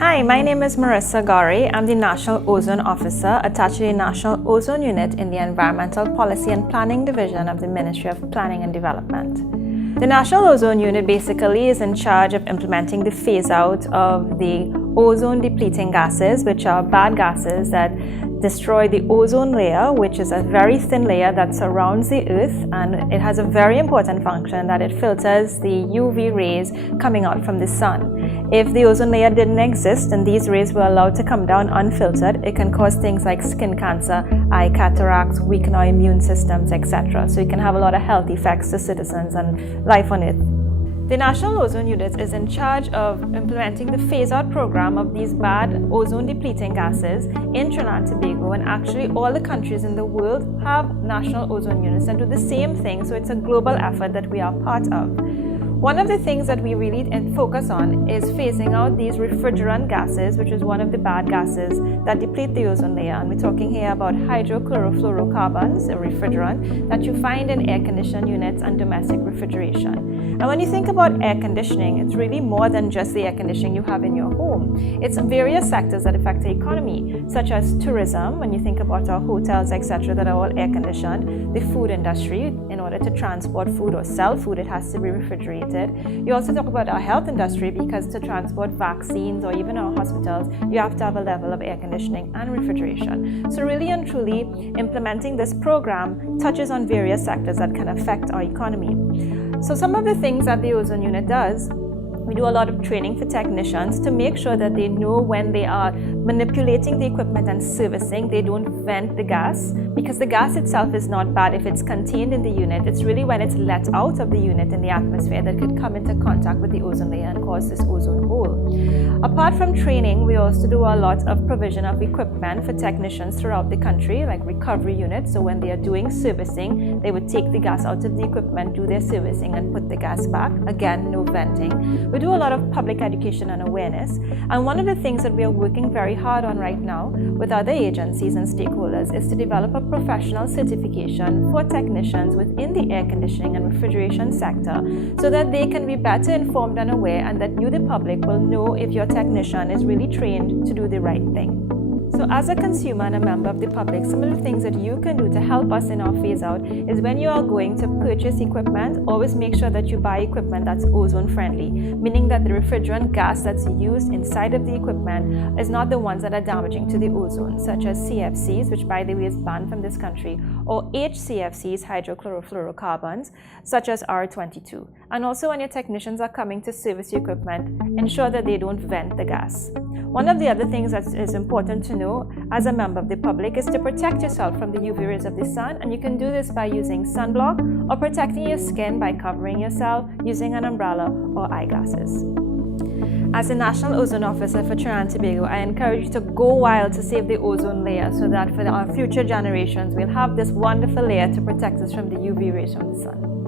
Hi, my name is Marissa Gowrie. I'm the National Ozone Officer attached to the National Ozone Unit in the Environmental Policy and Planning Division of the Ministry of Planning and Development. The National Ozone Unit basically is in charge of implementing the phase-out of the ozone-depleting gases, which are bad gases that destroy the ozone layer, which is a very thin layer that surrounds the Earth, and it has a very important function that it filters the UV rays coming out from the sun. If the ozone layer didn't exist and these rays were allowed to come down unfiltered, it can cause things like skin cancer, eye cataracts, weaken our immune systems, etc. So it can have a lot of health effects to citizens and life on Earth. The National Ozone Unit is in charge of implementing the phase-out program of these bad ozone-depleting gases in Trinidad and Tobago, and actually all the countries in the world have National Ozone Units and do the same thing, so it's a global effort that we are part of. One of the things that we really focus on is phasing out these refrigerant gases, which is one of the bad gases that deplete the ozone layer. And we're talking here about hydrochlorofluorocarbons, a refrigerant that you find in air conditioning units and domestic refrigeration. And when you think about air conditioning, it's really more than just the air conditioning you have in your home. It's various sectors that affect the economy, such as tourism, when you think about our hotels, etc., that are all air conditioned, the food industry, in order to transport food or sell food, it has to be refrigerated. You also talk about our health industry, because to transport vaccines or even our hospitals, you have to have a level of air conditioning and refrigeration. So really and truly, implementing this program touches on various sectors that can affect our economy. So some of the things that the Ozone Unit does, we do a lot of training for technicians to make sure that they know when they are manipulating the equipment and servicing, they don't vent the gas, because the gas itself is not bad if it's contained in the unit. It's really when it's let out of the unit in the atmosphere that could come into contact with the ozone layer and cause this ozone hole. Apart from training, we also do a lot of provision of equipment for technicians throughout the country, like recovery units. So when they are doing servicing, they would take the gas out of the equipment, do their servicing, and put the gas back. Again, no venting. We do a lot of public education and awareness, and one of the things that we are working very hard on right now with other agencies and stakeholders is to develop a professional certification for technicians within the air conditioning and refrigeration sector, so that they can be better informed and aware, and that you, the public, will know if your technician is really trained to do the right thing. So as a consumer and a member of the public, some of the things that you can do to help us in our phase out is when you are going to purchase equipment, always make sure that you buy equipment that's ozone friendly, meaning that the refrigerant gas that's used inside of the equipment is not the ones that are damaging to the ozone, such as CFCs, which by the way is banned from this country, or HCFCs, hydrochlorofluorocarbons, such as R22. And also when your technicians are coming to service your equipment, ensure that they don't vent the gas. One of the other things that is important to know as a member of the public is to protect yourself from the UV rays of the sun, and you can do this by using sunblock or protecting your skin by covering yourself using an umbrella or eyeglasses. As the National Ozone Officer for Trinidad and Tobago, I encourage you to go wild to save the ozone layer, so that for our future generations we'll have this wonderful layer to protect us from the UV rays from the sun.